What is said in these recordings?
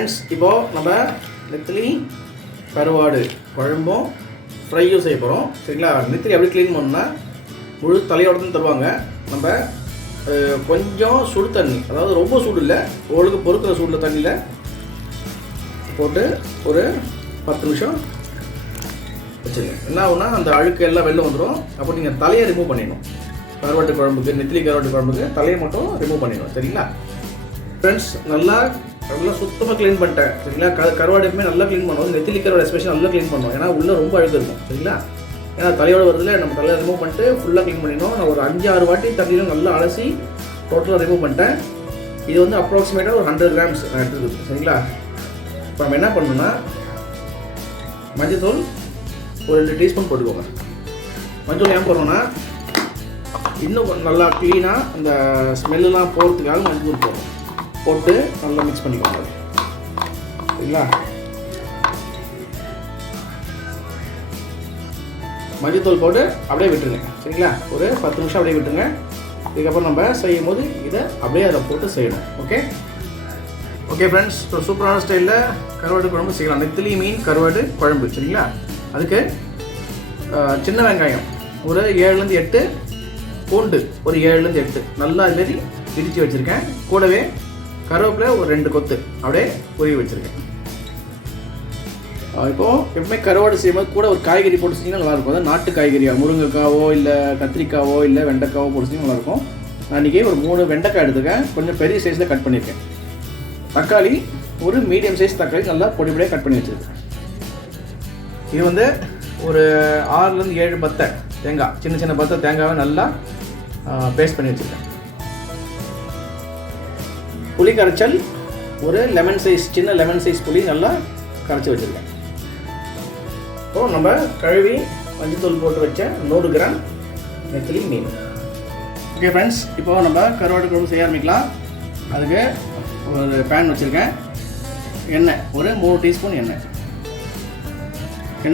Friends, இப்போது நம்ம நெத்திலி கருவாடு குழம்பும் ஃப்ரையும் செய்ய போகிறோம். சரிங்களா? நெத்திலி எப்படி க்ளீன் பண்ணணும்னா முழு தலையோட தான் தருவாங்க. நம்ம கொஞ்சம் சுடு தண்ணி, அதாவது ரொம்ப சூடு இல்லை, ஓரளவுக்கு பொறுக்கிற சூடில் தண்ணியில் போட்டு ஒரு 10 நிமிஷம் வச்சுருங்க. என்ன ஆகுனா அந்த அழுக்கு எல்லாம் வெளில வந்துடும். அப்போ நீங்கள் தலையை ரிமூவ் பண்ணிடணும். கருவாட்டு குழம்புக்கு, நெத்திலி கருவாட்டு குழம்புக்கு தலையை மட்டும் ரிமூவ் பண்ணிடணும். சரிங்களா ஃப்ரெண்ட்ஸ்? நல்லா சுத்தமாக க்ளீன் பண்ணிட்டேன். சரிங்களா? கருவாடு எப்பவுமே நல்லா க்ளீன் பண்ணுவோம். நெத்திலி கருவாடு எஸ்பெஷல் நல்லா க்ளீன் பண்ணுவோம். ஏன்னா உள்ளே ரொம்ப அழுக்கு இருக்கும். சரிங்களா? ஏன்னா தலையோடு வருதுல, நம்ம தலையை ரிமூவ் பண்ணிட்டு ஃபுல்லாக க்ளீன் பண்ணிடணும். நான் ஒரு 5-6 வாட்டி தண்ணியில் நல்லா அலசி டோட்டலாக ரிமூவ் பண்ணிட்டேன். இது வந்து அப்ராக்சிமேட்டாக ஒரு 100 கிராம்ஸ் நான் எடுத்துருக்கு. சரிங்களா? இப்போ நம்ம என்ன பண்ணணும்னா மஞ்சள் ஒரு 2 டீஸ்பூன் போட்டுக்கோங்க. மஞ்சள் ஏன் போடுறோன்னா இன்னும் நல்லா க்ளீனாக அந்த ஸ்மெல்லாம் போகிறதுக்காக மஞ்சள் போடுறோம். போட்டு நல்லா மிக்ஸ் பண்ணிக்கோங்க. சரிங்களா? மஞ்சத்தூள் போட்டு அப்படியே விட்டுருங்க. சரிங்களா? ஒரு 10 நிமிஷம் அப்படியே விட்டுருங்க. இதுக்கப்புறம் நம்ம செய்யும் போது இதை அப்படியே அதில் போட்டு செய்யணும். ஓகே ஃப்ரெண்ட்ஸ், ஸோ சூப்பரான ஸ்டைலில் கருவாடு குழம்பு செய்யலாம். நெத்திலி மீன் கருவாடு குழம்பு. சரிங்களா? அதுக்கு சின்ன வெங்காயம் ஒரு 7-8, பூண்டு ஒரு 7-8 நல்லா அதுமாரி இடித்து வச்சுருக்கேன். கூடவே கருவேப்பிலை ஒரு 2 கொத்து அப்படியே உருவி வச்சுருக்கேன். இப்போது எப்பவுமே கருவாடு செய்யும்போது கூட ஒரு காய்கறி போட்டு செஞ்சிங்கன்னா நல்லாயிருக்கும். அதாவது நாட்டு காய்கறியாக முருங்கைக்காவோ இல்லை கத்திரிக்காவோ இல்லை வெண்டைக்காவோ போட்டு செஞ்சிங்கன்னா நல்லாயிருக்கும். நான் இன்றைக்கி ஒரு 3 வெண்டைக்காய் எடுத்துக்கேன். கொஞ்சம் பெரிய சைஸில் கட் பண்ணியிருக்கேன். தக்காளி ஒரு மீடியம் சைஸ் தக்காளி நல்லா பொடி பொடியாக கட் பண்ணி வச்சுருக்கேன். இது வந்து ஒரு 6-7 பத்தை தேங்காய், சின்ன பத்தை தேங்காவை நல்லா பேஸ்ட் பண்ணி வச்சுருக்கேன். புளி கரைச்சல் ஒரு சின்ன லெமன் சைஸ் புளி நல்லா கரைச்சி வச்சுருக்கேன். இப்போ நம்ம கழுவி மஞ்சத்தூள் போட்டு வச்ச 100 கிராம் நெத்திலி மீன். ஓகே ஃப்ரெண்ட்ஸ், இப்போ நம்ம கருவாடு குழம்பு செய்ய ஆரம்பிக்கலாம். அதுக்கு ஒரு பேன் வச்சுருக்கேன். எண்ணெய் ஒரு 3 டீஸ்பூன் எண்ணெய்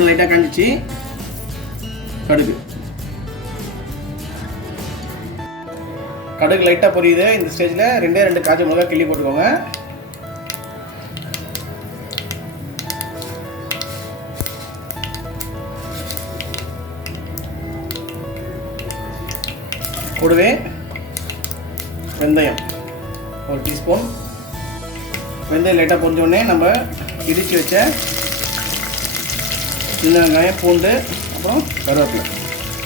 லைட்டாக காஞ்சிச்சு. கடுகு லைட்டாக பொரியுது. இந்த ஸ்டேஜில் 2 காஞ்ச மிளகாய் கிள்ளி போட்டுக்கோங்க. கூடவே வெந்தயம் ஒரு டீஸ்பூன். வெந்தயம் லைட்டாக பொரிஞ்சோடனே நம்ம இடித்து வச்ச சின்ன வெங்காயம், பூண்டு, அப்புறம் கருவேப்பிலை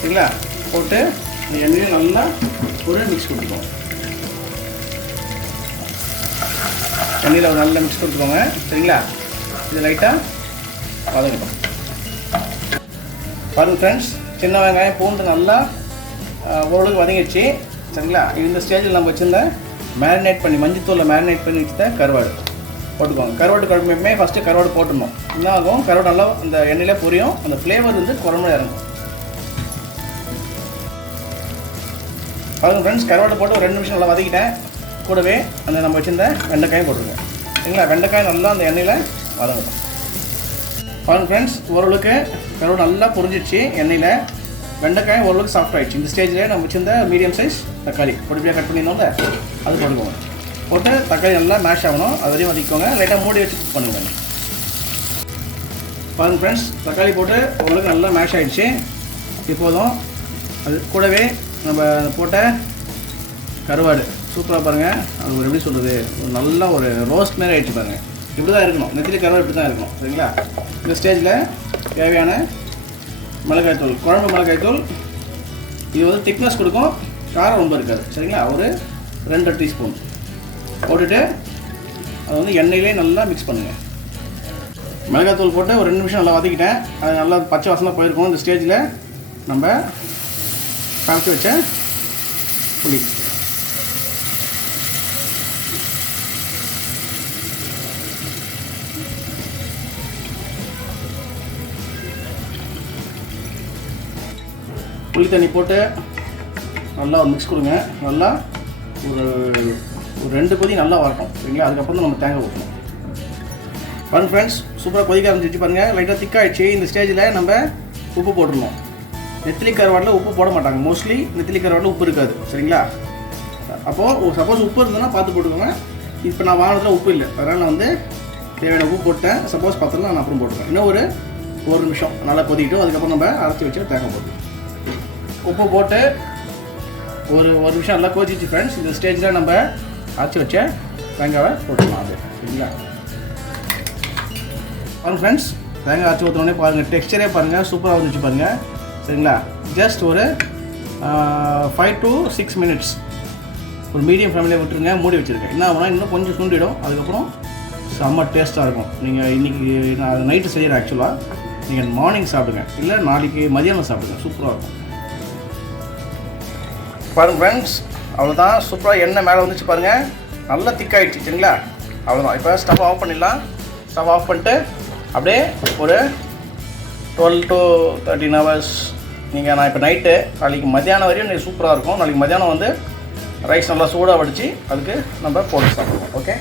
சரிங்களா போட்டு இந்த எண்ணெயில் நல்லா ஒரு மிக்ஸ் கொடுத்துக்கோங்க. எண்ணெயில் ஒரு நல்ல மிக்ஸ் கொடுத்துக்கோங்க. சரிங்களா? இது லைட்டாக வதங்கட்டும். பாருங்கள் ஃப்ரெண்ட்ஸ், சின்ன வெங்காயம் பூண்டு நல்லா ஓரளவுக்கு வதங்கிடுச்சு. சரிங்களா? இந்த ஸ்டேஜில் நம்ம வச்சுருந்த மஞ்சத்தூளில் மேரினேட் பண்ணி வச்சுருந்த கருவாடு போட்டுக்கோங்க. கருவாடு குழம்புமே ஃபஸ்ட்டு கருவாடு போட்டுடணும். என்ன ஆகும், கருவாடு நல்லா அந்த எண்ணெயிலே பொரியும். அந்த ஃப்ளேவர் வந்து குழம்புல இறங்கும். பாருங்கள் ஃப்ரெண்ட்ஸ், கருவாடு போட்டு ஒரு 2 நிமிஷம் நல்லா வதக்கிட்டேன். கூடவே அந்த நம்ம வச்சுருந்த வெண்டைக்காயும் போட்டுருங்க. சரிங்களா? வெண்டைக்காய் நல்லா அந்த எண்ணெயில் வதங்கட்டும். பாருங்கள் ஃப்ரெண்ட்ஸ், ஓரளவுக்கு கருவாடு நல்லா பொரிஞ்சிடுச்சு எண்ணெயில். வெண்டைக்காய் ஓரளவுக்கு சாஃப்ட் ஆகிடுச்சு. இந்த ஸ்டேஜில் நம்ம வச்சுருந்த மீடியம் சைஸ் தக்காளி பொடிப்படியாக கட் பண்ணியிருந்தோம்ல, அது போட்டுக்கோங்க. போட்டு தக்காளி நல்லா மேஷ் ஆகணும். அது வரையும் வதக்கிக்கோங்க. லைட்டாக மூடி வச்சு குக் பண்ணுங்க. பாருங்கள் ஃப்ரெண்ட்ஸ், தக்காளி போட்டு ஓரளவுக்கு நல்லா மேஷ் ஆகிடுச்சு. இப்போதும் அது கூடவே நம்ம போட்ட கருவாடு சூப்பராக பாருங்கள். அது ஒரு எப்படி சொல்கிறது, ஒரு நல்ல ஒரு ரோஸ்ட் மாரி ஆகிடுச்சு பாருங்கள். இப்படி தான் இருக்கணும். நெத்திலி கருவாடு இப்படி தான் இருக்கணும். சரிங்களா? இந்த ஸ்டேஜில் தேவையான மிளகாய்த்தூள், குழம்பு மிளகாய்த்தூள். இது வந்து திக்னஸ் கொடுக்கும், காரம் ரொம்ப இருக்காது. சரிங்களா? ஒரு 2 டீஸ்பூன் போட்டுட்டு அதை வந்து எண்ணெயிலே நல்லா மிக்ஸ் பண்ணுங்கள். மிளகாய்த்தூள் போட்டு ஒரு 2 நிமிஷம் நல்லா வதக்கிட்டேன். அது நல்லா பச்சை வாசனை போயிருக்கும். இந்த ஸ்டேஜில் நம்ம கரைச்சி வச்ச புளி தண்ணி போட்டு நல்லா மிக்ஸ் கொடுங்க. நல்லா ஒரு 2 கொதி நல்லா வரட்டும். சரிங்களா? அதுக்கப்புறம் தான் நம்ம தேங்காய் ஊற்றணும். பாருங்கள் ஃப்ரெண்ட்ஸ், சூப்பராக கொதிக்க ஆரம்பிச்சிச்சு பாருங்கள். லைட்டாக திக்காகிடுச்சு. இந்த ஸ்டேஜில் நம்ம உப்பு போட்டுடணும். நெத்திலி கருவாடில் உப்பு போட மாட்டாங்க. மோஸ்ட்லி நெத்திலி கருவாடில் உப்பு இருக்காது. சரிங்களா? அப்போது சப்போஸ் உப்பு இருந்ததுன்னா பார்த்து போட்டுக்கோங்க. இப்போ நான் வாங்கினதில் உப்பு இல்லை, அதனால் நான் வந்து தேவையான உப்பு போட்டேன். சப்போஸ் பத்தல நான் அப்புறம் போட்டுப்பேன். இன்னும் ஒரு நிமிஷம் நல்லா கொதிக்கிட்டோம். அதுக்கப்புறம் நம்ம அரைச்சி வச்சு தேங்காய் போட்டு உப்பு போட்டு ஒரு நிமிஷம் நல்லா கொதிச்சு ஃப்ரெண்ட்ஸ். இந்த ஸ்டேஜில் நம்ம அரைச்சி வச்ச தேங்காவை போட்டுக்கலாம். அது சரிங்களா? பாருங்கள் ஃப்ரெண்ட்ஸ், தேங்காய் அரைச்சி ஊற்றினோடனே பாருங்கள், டெக்ஸ்டரே பாருங்கள் சூப்பராக வந்துச்சு பாருங்கள். சரிங்களா? ஜஸ்ட் ஒரு 5 to 6 மினிட்ஸ் ஒரு மீடியம் ஃப்ளேமில் விட்டுருங்க, மூடி வச்சுருக்கேன். என்ன ஆகுனா இன்னும் கொஞ்சம் சுண்டிடும். அதுக்கப்புறம் செம்ம டேஸ்ட்டாக இருக்கும். நீங்கள் இன்றைக்கி நான் நைட்டு செய்கிறேன். ஆக்சுவலாக நீங்கள் மார்னிங் சாப்பிடுங்க, இல்லை நாளைக்கு மதியானம் சாப்பிடுங்க, சூப்பராக இருக்கும். பாருங்கள் ஃப்ரெண்ட்ஸ், அவ்வளோதான். சூப்பராக எண்ணெய் மேலே வந்துச்சு பாருங்கள், நல்லா திக்காகிடுச்சு. சரிங்களா? அவ்வளோதான். இப்போ ஸ்டவ் ஆஃப் பண்ணிடலாம். ஸ்டவ் ஆஃப் பண்ணிட்டு அப்படியே ஒரு 12 to 13 ஹவர்ஸ் நீங்கள் நான் இப்போ நைட்டு நாளைக்கு மத்தியானம் வரையும் நீங்கள் சூப்பராக இருக்கும். நாளைக்கு மத்தியானம் வந்து ரைஸ் நல்லா சூடாக வடித்து அதுக்கு நம்ம போட்டு சாப்பிடுவோம். ஓகே.